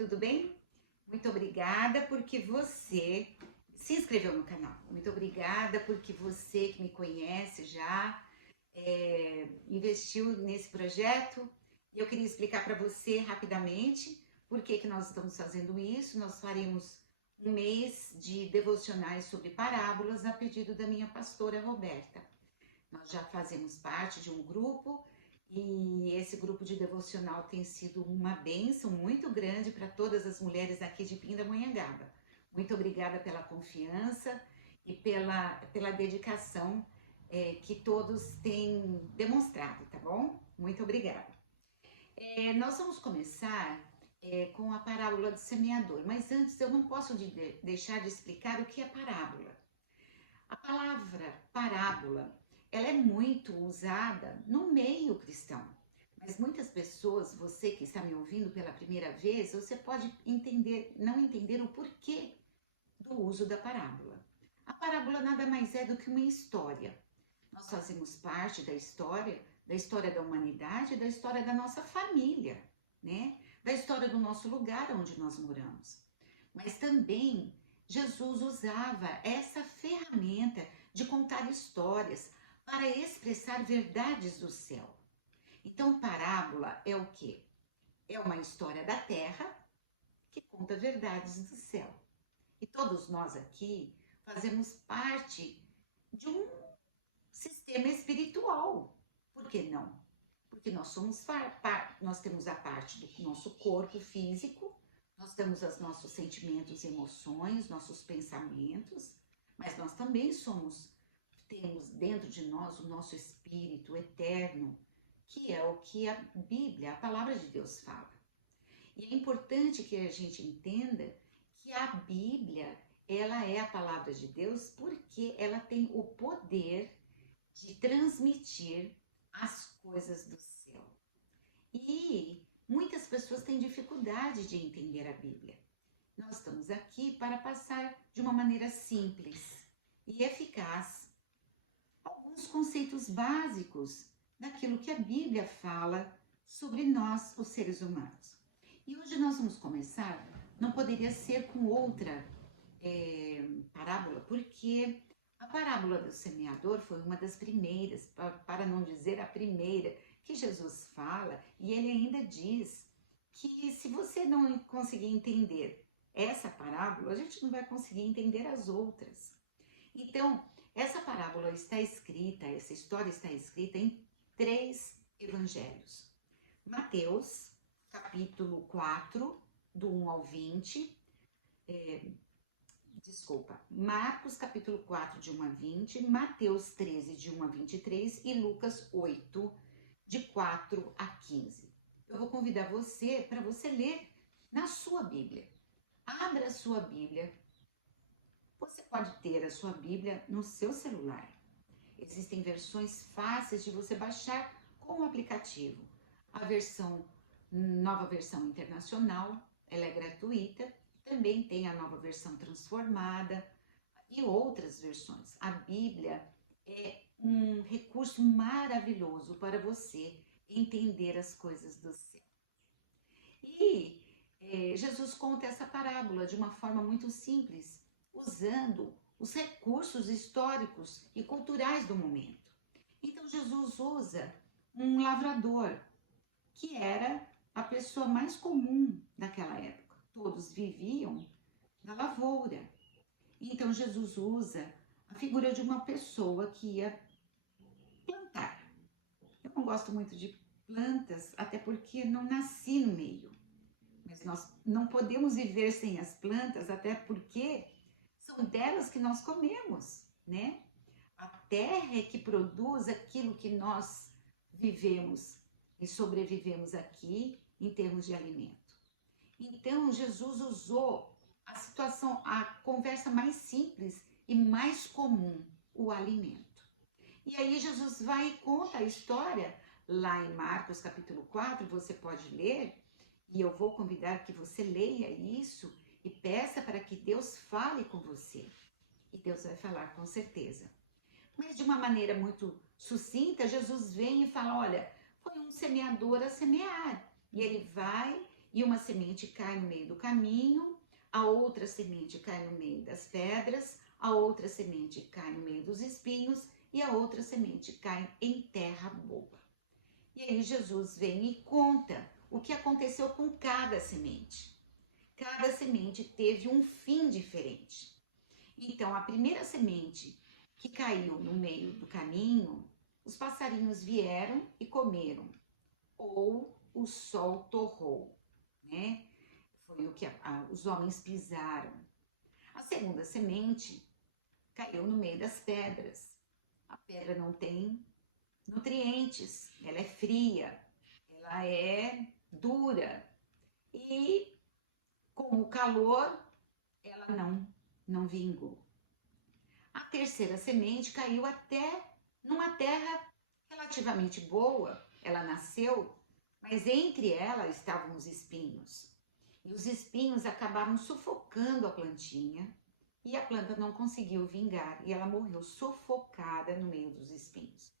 tudo bem? Muito obrigada porque você se inscreveu no canal. Muito obrigada porque você que me conhece já investiu nesse projeto. E eu queria explicar para você rapidamente por que nós estamos fazendo isso. Nós faremos um mês de devocionais sobre parábolas a pedido da minha pastora Roberta. Nós já fazemos parte de um grupo e esse grupo de devocional tem sido uma bênção muito grande para todas as mulheres aqui de Pindamonhangaba. Muito obrigada pela confiança e pela dedicação que todos têm demonstrado, tá bom? Muito obrigada. Nós vamos começar com a parábola do semeador, mas antes eu não posso deixar de explicar o que é parábola. A palavra parábola, ela é muito usada no meio cristão, mas muitas pessoas, você que está me ouvindo pela primeira vez, você pode não entender o porquê do uso da parábola. A parábola nada mais é do que uma história. Nós fazemos parte da história da humanidade, da história da nossa família, né? Da história do nosso lugar onde nós moramos. Mas também Jesus usava essa ferramenta de contar histórias para expressar verdades do céu. Então, parábola é o quê? É uma história da terra que conta verdades do céu. E todos nós aqui fazemos parte de um sistema espiritual. Por que não? Porque nós temos a parte do nosso corpo físico, nós temos os nossos sentimentos, emoções, nossos pensamentos, mas nós também temos dentro de nós o nosso espírito eterno, que é o que a Bíblia, a palavra de Deus fala. E é importante que a gente entenda que a Bíblia, ela é a palavra de Deus porque ela tem o poder de transmitir as coisas do céu. E muitas pessoas têm dificuldade de entender a Bíblia. Nós estamos aqui para passar de uma maneira simples e eficaz alguns conceitos básicos daquilo que a Bíblia fala sobre nós, os seres humanos. E hoje nós vamos começar, não poderia ser com outra parábola, porque a parábola do semeador foi uma das primeiras, para não dizer a primeira, que Jesus fala, e ele ainda diz que se você não conseguir entender essa parábola, a gente não vai conseguir entender as outras. Então, essa parábola está escrita, essa história está escrita em 3 evangelhos. Mateus, capítulo 4, do 1 ao 20, Marcos, capítulo 4, de 1 a 20, Mateus 13, de 1 a 23 e Lucas 8, de 4 a 15. Eu vou convidar você para você ler na sua Bíblia. Abra a sua Bíblia. Você pode ter a sua Bíblia no seu celular. Existem versões fáceis de você baixar com o aplicativo. A nova versão internacional, ela é gratuita. Também tem a nova versão transformada e outras versões. A Bíblia é um recurso maravilhoso para você entender as coisas do céu. E Jesus conta essa parábola de uma forma muito simples, usando os recursos históricos e culturais do momento. Então Jesus usa um lavrador, que era a pessoa mais comum daquela época. Todos viviam na lavoura. Então Jesus usa a figura de uma pessoa que ia plantar. Eu não gosto muito de plantas, até porque não nasci no meio. Mas nós não podemos viver sem as plantas, até porque são delas que nós comemos, né? A terra é que produz aquilo que nós vivemos e sobrevivemos aqui em termos de alimento. Então, Jesus usou a conversa mais simples e mais comum, o alimento. E aí Jesus vai e conta a história lá em Marcos capítulo 4, você pode ler, e eu vou convidar que você leia isso e peça para que Deus fale com você. E Deus vai falar com certeza. Mas de uma maneira muito sucinta, Jesus vem e fala, olha, foi um semeador a semear. E ele vai E uma semente cai no meio do caminho, a outra semente cai no meio das pedras, a outra semente cai no meio dos espinhos e a outra semente cai em terra boa. E aí Jesus vem e conta o que aconteceu com cada semente. Cada semente teve um fim diferente. Então, a primeira semente que caiu no meio do caminho, os passarinhos vieram e comeram, ou o sol torrou, né? Foi o que os homens pisaram. A segunda semente caiu no meio das pedras. A pedra não tem nutrientes, ela é fria, ela é dura e com o calor ela não vingou. A terceira semente caiu até numa terra relativamente boa, ela nasceu, mas entre ela estavam os espinhos. E os espinhos acabaram sufocando a plantinha e a planta não conseguiu vingar e ela morreu sufocada no meio dos espinhos.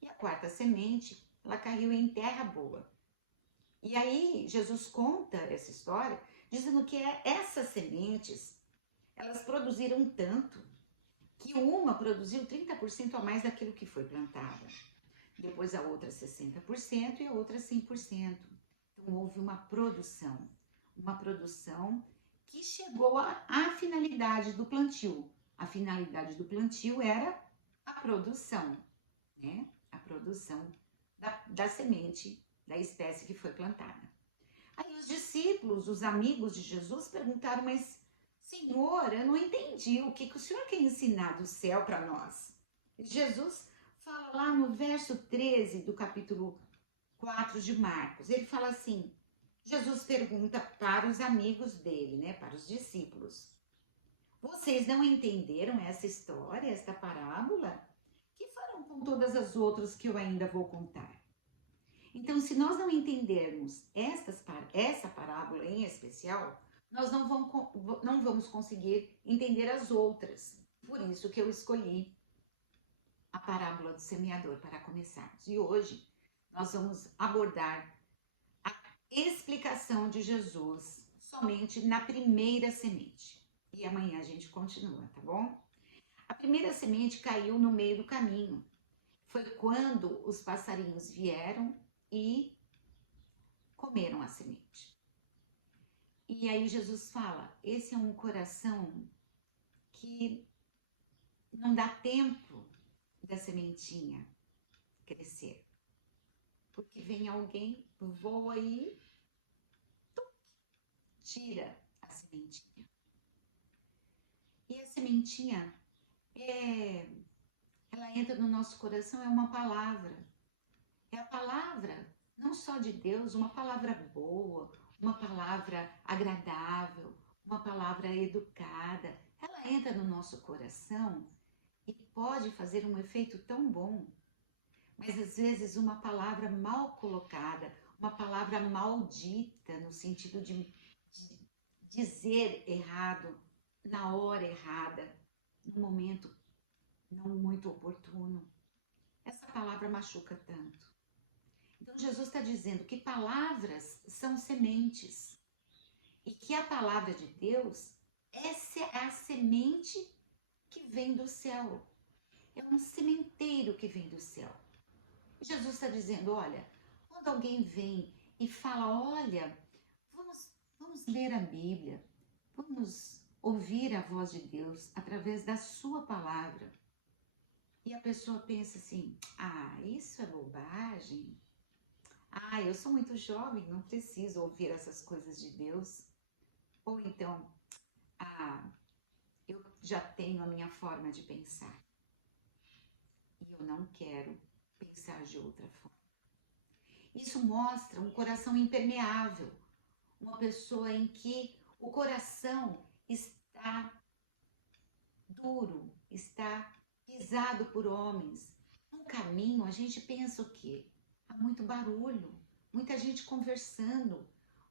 E a quarta semente, ela caiu em terra boa. E aí Jesus conta essa história dizendo que essas sementes, elas produziram tanto que uma produziu 30% a mais daquilo que foi plantada. Depois a outra 60% e a outra 100%. Então houve uma produção que chegou à finalidade do plantio. A finalidade do plantio era a produção, né? A produção da semente, da espécie que foi plantada. Aí os discípulos, os amigos de Jesus perguntaram, mas Senhor, eu não entendi o que o Senhor quer ensinar do céu para nós. Jesus fala lá no verso 13 do capítulo 4 de Marcos, ele fala assim, Jesus pergunta para os amigos dele, né, para os discípulos, vocês não entenderam essa história, esta parábola? Que farão com todas as outras que eu ainda vou contar? Então, se nós não entendermos essa parábola em especial, nós não vamos conseguir entender as outras. Por isso que eu escolhi a parábola do semeador para começarmos. E hoje nós vamos abordar a explicação de Jesus somente na primeira semente. E amanhã a gente continua, tá bom? A primeira semente caiu no meio do caminho. Foi quando os passarinhos vieram e comeram a semente. E aí Jesus fala, esse é um coração que não dá tempo da sementinha crescer. Porque vem alguém, voa e tira a sementinha. E a sementinha, ela entra no nosso coração, é uma palavra. É a palavra, não só de Deus, uma palavra boa, uma palavra agradável, uma palavra educada. Ela entra no nosso coração e pode fazer um efeito tão bom. Mas às vezes uma palavra mal colocada, uma palavra maldita, no sentido de dizer errado, na hora errada, no momento não muito oportuno. Essa palavra machuca tanto. Então Jesus está dizendo que palavras são sementes e que a palavra de Deus essa é a semente que vem do céu. É um sementeiro que vem do céu. Jesus está dizendo, olha, quando alguém vem e fala, olha, vamos ler a Bíblia, vamos ouvir a voz de Deus através da sua palavra. E a pessoa pensa assim, isso é bobagem. Eu sou muito jovem, não preciso ouvir essas coisas de Deus. Ou então, eu já tenho a minha forma de pensar. E eu não quero pensar de outra forma. Isso mostra um coração impermeável. Uma pessoa em que o coração está duro, está pisado por homens. No caminho, a gente pensa o quê? Há muito barulho, muita gente conversando,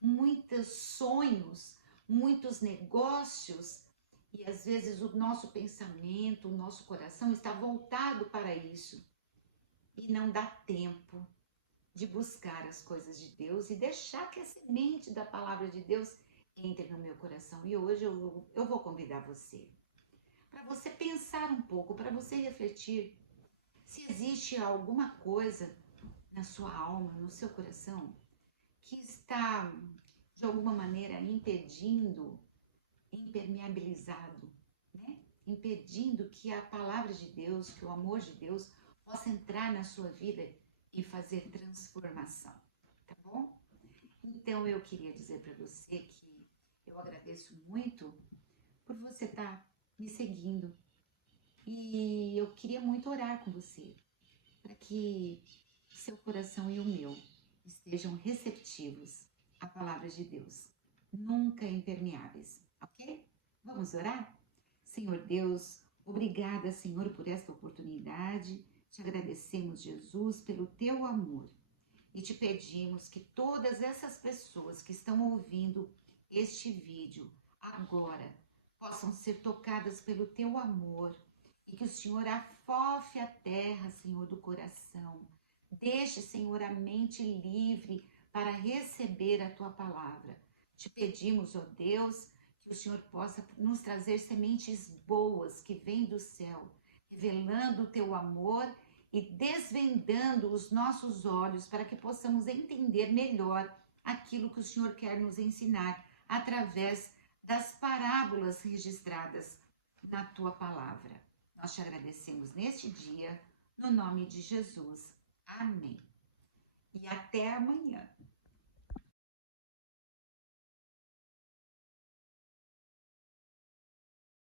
muitos sonhos, muitos negócios. E às vezes o nosso pensamento, o nosso coração está voltado para isso. E não dá tempo de buscar as coisas de Deus e deixar que a semente da palavra de Deus entre no meu coração. E hoje eu vou convidar você para você pensar um pouco, para você refletir se existe alguma coisa na sua alma, no seu coração, que está de alguma maneira impedindo, impermeabilizado, né? Impedindo que a palavra de Deus, que o amor de Deus possa entrar na sua vida e fazer transformação, tá bom? Então eu queria dizer para você que eu agradeço muito por você estar me seguindo e eu queria muito orar com você para que o seu coração e o meu estejam receptivos à palavra de Deus, nunca impermeáveis, ok? Vamos orar? Senhor Deus, obrigada, Senhor, por esta oportunidade. Te agradecemos, Jesus, pelo teu amor. E te pedimos que todas essas pessoas que estão ouvindo este vídeo agora possam ser tocadas pelo teu amor e que o Senhor afofe a terra, Senhor, do coração. Deixe, Senhor, a mente livre para receber a tua palavra. Te pedimos, ó Deus, que o Senhor possa nos trazer sementes boas que vêm do céu, revelando o teu amor e desvendando os nossos olhos para que possamos entender melhor aquilo que o Senhor quer nos ensinar através das parábolas registradas na tua palavra. Nós te agradecemos neste dia, no nome de Jesus. Amém. E até amanhã.